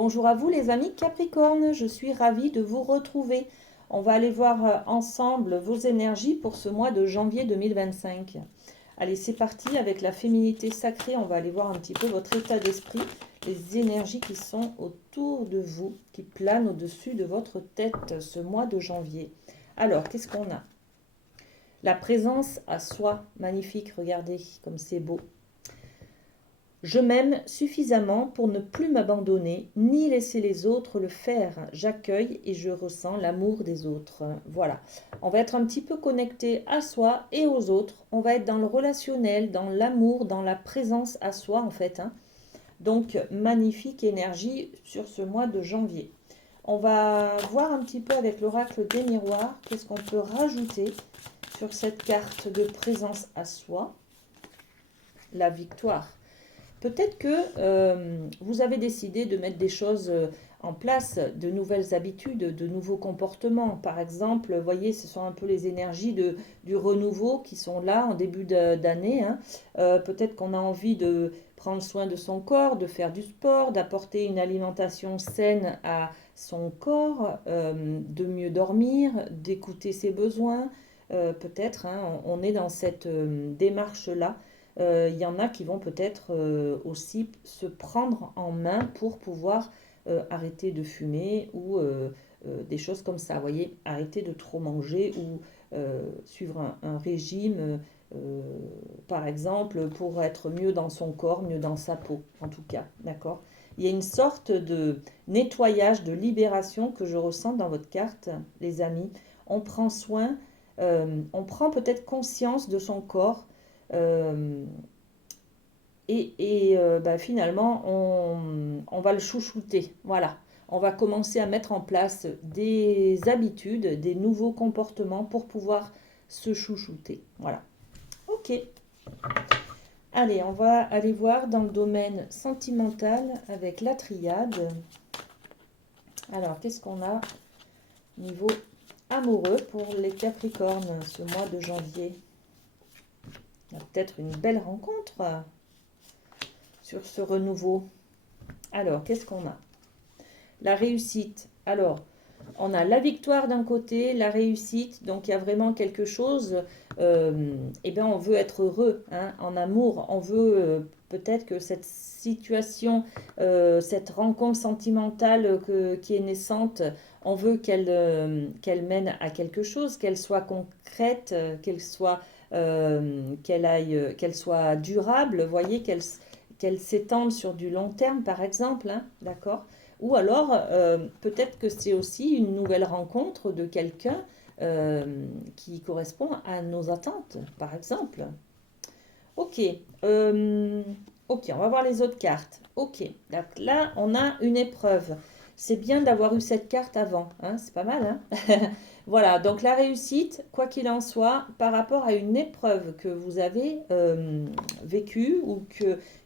Bonjour à vous les amis Capricorne, je suis ravie de vous retrouver. On va aller voir ensemble vos énergies pour ce mois de janvier 2025. Allez, c'est parti avec la féminité sacrée, on va aller voir un petit peu votre état d'esprit, les énergies qui sont autour de vous, qui planent au-dessus de votre tête ce mois de janvier. Alors, qu'est-ce qu'on a? La présence à soi, magnifique, regardez comme c'est beau. Je m'aime suffisamment pour ne plus m'abandonner, ni laisser les autres le faire. J'accueille et je ressens l'amour des autres. Voilà. On va être un petit peu connecté à soi et aux autres. On va être dans le relationnel, dans l'amour, dans la présence à soi en fait. Donc, magnifique énergie sur ce mois de janvier. On va voir un petit peu avec l'oracle des miroirs, qu'est-ce qu'on peut rajouter sur cette carte de présence à soi. La victoire. Peut-être que vous avez décidé de mettre des choses en place, de nouvelles habitudes, de nouveaux comportements. Par exemple, vous voyez, ce sont un peu les énergies du renouveau qui sont là en début d'année. Peut-être qu'on a envie de prendre soin de son corps, de faire du sport, d'apporter une alimentation saine à son corps, de mieux dormir, d'écouter ses besoins. Peut-être, on est dans cette démarche-là. Il y en a qui vont peut-être aussi se prendre en main pour pouvoir arrêter de fumer ou des choses comme ça. Vous voyez, arrêter de trop manger ou suivre un régime, par exemple, pour être mieux dans son corps, mieux dans sa peau, en tout cas. D'accord? Il y a une sorte de nettoyage, de libération que je ressens dans votre carte, les amis. On prend soin, on prend peut-être conscience de son corps. Euh, Finalement, on va le chouchouter. Voilà. On va commencer à mettre en place des habitudes, des nouveaux comportements pour pouvoir se chouchouter. Voilà. Ok. Allez, on va aller voir dans le domaine sentimental avec la triade. Alors, qu'est-ce qu'on a niveau amoureux pour les Capricornes ce mois de janvier? Il y a peut-être une belle rencontre sur ce renouveau. Alors, qu'est-ce qu'on a? La réussite. Alors, on a la victoire d'un côté, la réussite. Donc, il y a vraiment quelque chose. On veut être heureux en amour. On veut peut-être que cette situation, cette rencontre sentimentale qui est naissante, on veut qu'elle mène à quelque chose, qu'elle soit concrète, qu'elle soit durable. Vous voyez, qu'elle s'étende sur du long terme, par exemple. D'accord? Ou alors, peut-être que c'est aussi une nouvelle rencontre de quelqu'un qui correspond à nos attentes, par exemple. Ok, ok, on va voir les autres cartes. Ok, donc là, on a une épreuve. C'est bien d'avoir eu cette carte avant, c'est pas mal. Voilà, donc la réussite, quoi qu'il en soit, par rapport à une épreuve que vous avez vécue ou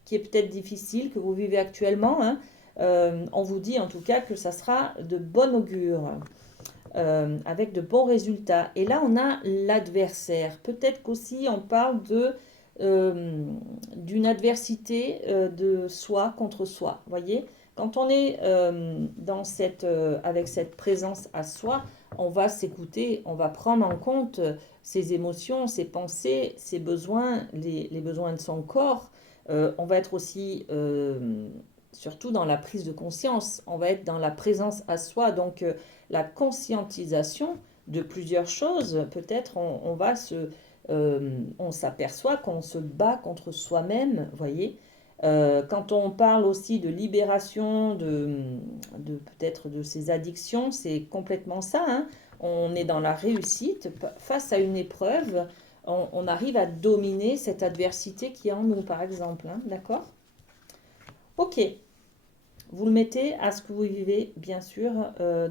qui est peut-être difficile, que vous vivez actuellement, on vous dit en tout cas que ça sera de bon augure, avec de bons résultats. Et là, on a l'adversaire. Peut-être qu'aussi on parle d'une adversité de soi contre soi. Voyez, quand on est avec cette présence à soi, on va s'écouter, on va prendre en compte ses émotions, ses pensées, ses besoins, les besoins de son corps. On va être aussi surtout dans la prise de conscience, on va être dans la présence à soi, donc la conscientisation de plusieurs choses. Peut-être on s'aperçoit qu'on se bat contre soi-même, voyez. Quand on parle aussi de libération peut-être de ces addictions, c'est complètement ça. On est dans la réussite face à une épreuve. On arrive à dominer cette adversité qui est en nous, par exemple. D'accord? Ok, vous le mettez à ce que vous vivez, bien sûr,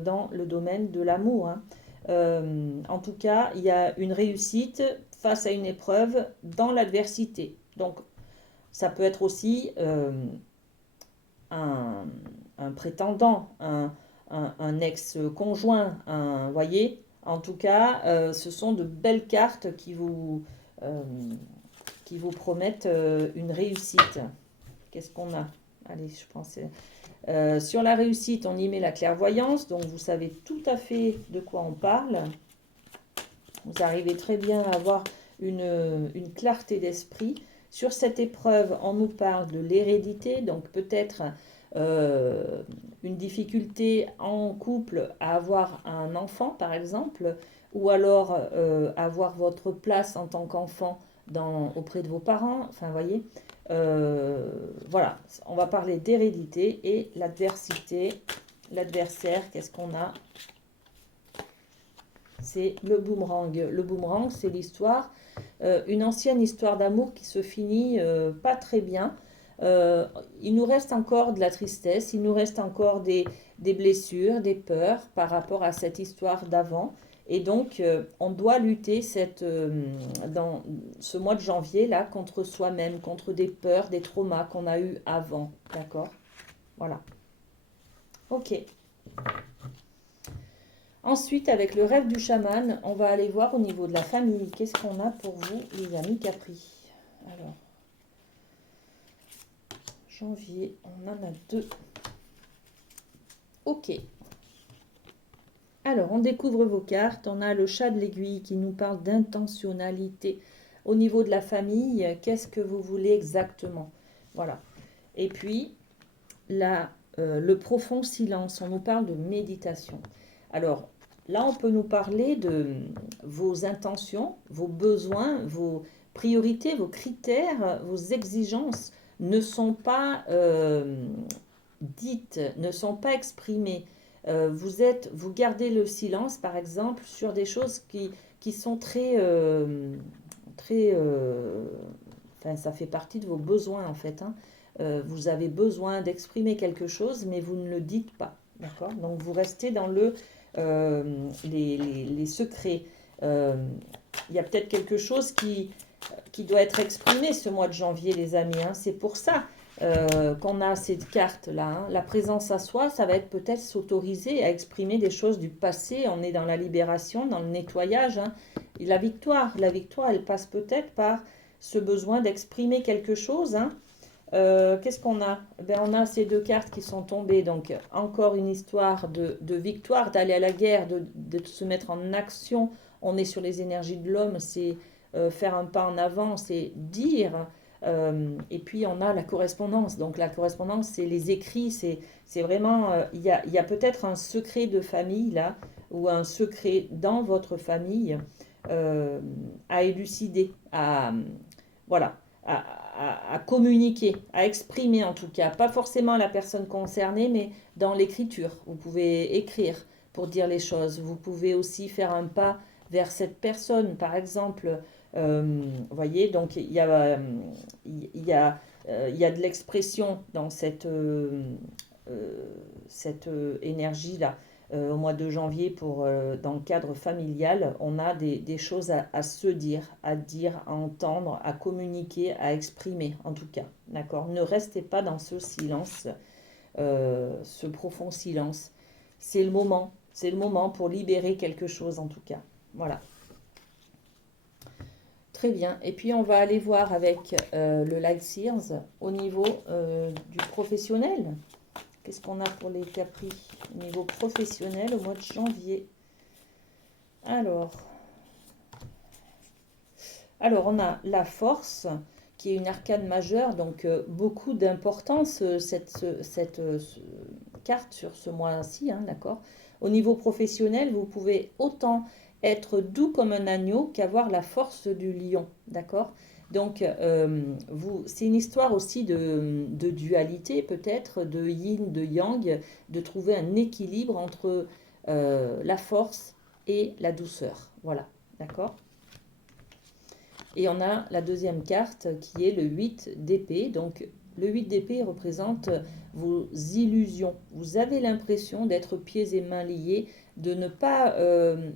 dans le domaine de l'amour. En tout cas, il y a une réussite face à une épreuve dans l'adversité. Donc, ça peut être aussi un, un prétendant, un ex-conjoint, voyez. En tout cas, ce sont de belles cartes qui vous promettent une réussite. Qu'est-ce qu'on a? Allez, je pense. Sur la réussite, on y met la clairvoyance. Donc, vous savez tout à fait de quoi on parle. Vous arrivez très bien à avoir une clarté d'esprit. Sur cette épreuve, on nous parle de l'hérédité. Donc, peut-être une difficulté en couple à avoir un enfant, par exemple. Ou alors avoir votre place en tant qu'enfant auprès de vos parents. Enfin, vous voyez. Voilà, on va parler d'hérédité et l'adversité. L'adversaire, qu'est-ce qu'on a? C'est le boomerang. Le boomerang, c'est l'histoire, une ancienne histoire d'amour qui se finit pas très bien. Il nous reste encore de la tristesse, il nous reste encore des blessures, des peurs par rapport à cette histoire d'avant. Et donc, on doit lutter dans ce mois de janvier, là, contre soi-même, contre des peurs, des traumas qu'on a eus avant. D'accord? Voilà. Ok. Ensuite, avec le rêve du chaman, on va aller voir au niveau de la famille. Qu'est-ce qu'on a pour vous, les amis Capri? Alors, janvier, on en a 2. Ok. Alors, on découvre vos cartes. On a le chat de l'aiguille qui nous parle d'intentionnalité. Au niveau de la famille, qu'est-ce que vous voulez exactement? Voilà. Et puis, le profond silence. On nous parle de méditation. Alors, là, on peut nous parler de vos intentions, vos besoins, vos priorités, vos critères, vos exigences ne sont pas dites, ne sont pas exprimées. Vous gardez le silence, par exemple, sur des choses qui sont enfin, ça fait partie de vos besoins, en fait. Hein. Vous avez besoin d'exprimer quelque chose, mais vous ne le dites pas. D'accord? Donc, vous restez dans les secrets. Il y a peut-être quelque chose qui doit être exprimé ce mois de janvier, les amis. Hein. C'est pour ça qu'on a cette carte-là. Hein. La présence à soi, ça va être peut-être s'autoriser à exprimer des choses du passé. On est dans la libération, dans le nettoyage. Hein. Et la victoire, elle passe peut-être par ce besoin d'exprimer quelque chose. Hein. Qu'est-ce qu'on a? On a ces 2 cartes qui sont tombées. Donc, encore une histoire de victoire, d'aller à la guerre, de se mettre en action. On est sur les énergies de l'homme, c'est faire un pas en avant, c'est dire. Et puis, on a la correspondance. Donc, la correspondance, c'est les écrits. C'est vraiment... Il y a peut-être un secret de famille, là, ou un secret dans votre famille à élucider, voilà, à communiquer, à exprimer en tout cas, pas forcément à la personne concernée, mais dans l'écriture. Vous pouvez écrire pour dire les choses. Vous pouvez aussi faire un pas vers cette personne, par exemple. Vous voyez, donc il y a de l'expression dans cette énergie-là. Au mois de janvier, dans le cadre familial, on a des choses à se dire, à entendre, à communiquer, à exprimer, en tout cas. D'accord? Ne restez pas dans ce silence, ce profond silence. C'est le moment. C'est le moment pour libérer quelque chose, en tout cas. Voilà. Très bien. Et puis, on va aller voir avec le Light Seers au niveau du professionnel. Qu'est-ce qu'on a pour les Capri au niveau professionnel au mois de janvier? Alors, on a la force, qui est une arcane majeure, donc beaucoup d'importance, cette carte sur ce mois-ci, hein, d'accord? Au niveau professionnel, vous pouvez autant être doux comme un agneau qu'avoir la force du lion, d'accord? Donc, c'est une histoire aussi de dualité, peut-être, de yin, de yang, de trouver un équilibre entre la force et la douceur. Voilà, d'accord? Et on a la deuxième carte qui est le 8 d'épée. Donc, le 8 d'épée représente vos illusions. Vous avez l'impression d'être pieds et mains liés, de ne pas...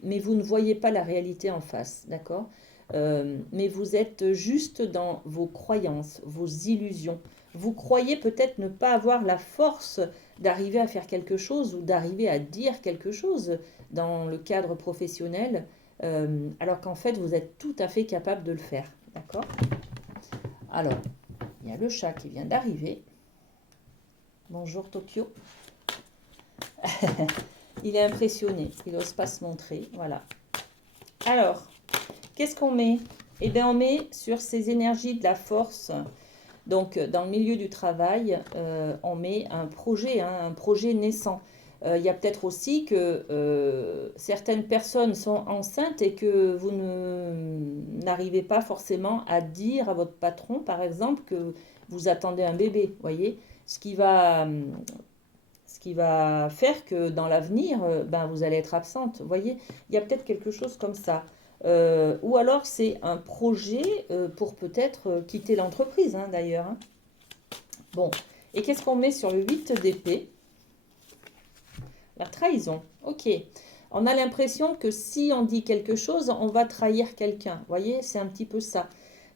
mais vous ne voyez pas la réalité en face, d'accord? Mais vous êtes juste dans vos croyances, vos illusions. Vous croyez peut-être ne pas avoir la force d'arriver à faire quelque chose ou d'arriver à dire quelque chose dans le cadre professionnel, alors qu'en fait, vous êtes tout à fait capable de le faire. D'accord? Alors, il y a le chat qui vient d'arriver. Bonjour Tokyo. Il est impressionné, il n'ose pas se montrer, voilà. Alors, qu'est-ce qu'on met? Eh bien, on met sur ces énergies de la force. Donc, dans le milieu du travail, on met un projet, hein, un projet naissant. Il y a peut-être aussi que certaines personnes sont enceintes et que vous n'arrivez pas forcément à dire à votre patron, par exemple, que vous attendez un bébé, voyez, ce qui va, ce qui va faire que dans l'avenir, ben, vous allez être absente, voyez, il y a peut-être quelque chose comme ça. Ou alors c'est un projet pour peut-être quitter l'entreprise, hein, d'ailleurs, hein. Bon, et qu'est-ce qu'on met sur le 8 d'épée? La trahison, ok. On a l'impression que si on dit quelque chose, on va trahir quelqu'un. Vous voyez, c'est un petit peu ça.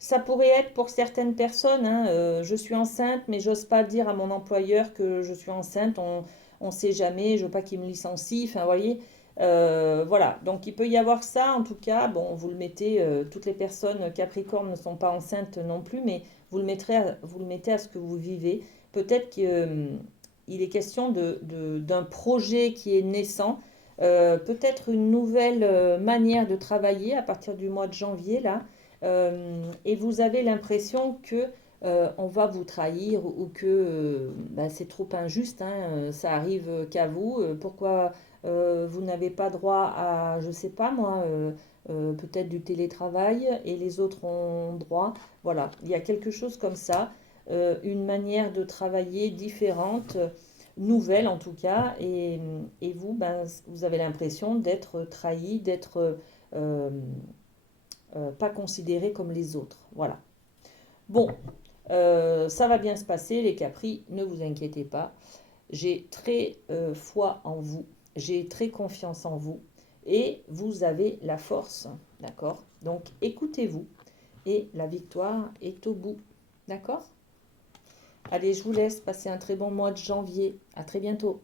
Ça pourrait être pour certaines personnes, hein, je suis enceinte, mais j'ose pas dire à mon employeur que je suis enceinte, on ne sait jamais, je veux pas qu'il me licencie, enfin, vous voyez. Voilà, donc il peut y avoir ça, en tout cas, bon, vous le mettez, toutes les personnes Capricorne ne sont pas enceintes non plus, mais vous le mettez à ce que vous vivez. Peut-être que il est question d'un projet qui est naissant, peut-être une nouvelle manière de travailler à partir du mois de janvier, là, et vous avez l'impression que on va vous trahir ou que bah, c'est trop injuste, hein, ça arrive qu'à vous, pourquoi vous n'avez pas droit à, je sais pas moi, peut-être du télétravail et les autres ont droit. Voilà, il y a quelque chose comme ça, une manière de travailler différente, nouvelle en tout cas, et vous, ben, vous avez l'impression d'être trahi, d'être euh, pas considéré comme les autres. Voilà. Bon, ça va bien se passer, les Capris, ne vous inquiétez pas. J'ai très foi en vous, j'ai très confiance en vous, et vous avez la force, d'accord? Donc écoutez-vous, et la victoire est au bout, d'accord? Allez, je vous laisse passer un très bon mois de janvier. À très bientôt.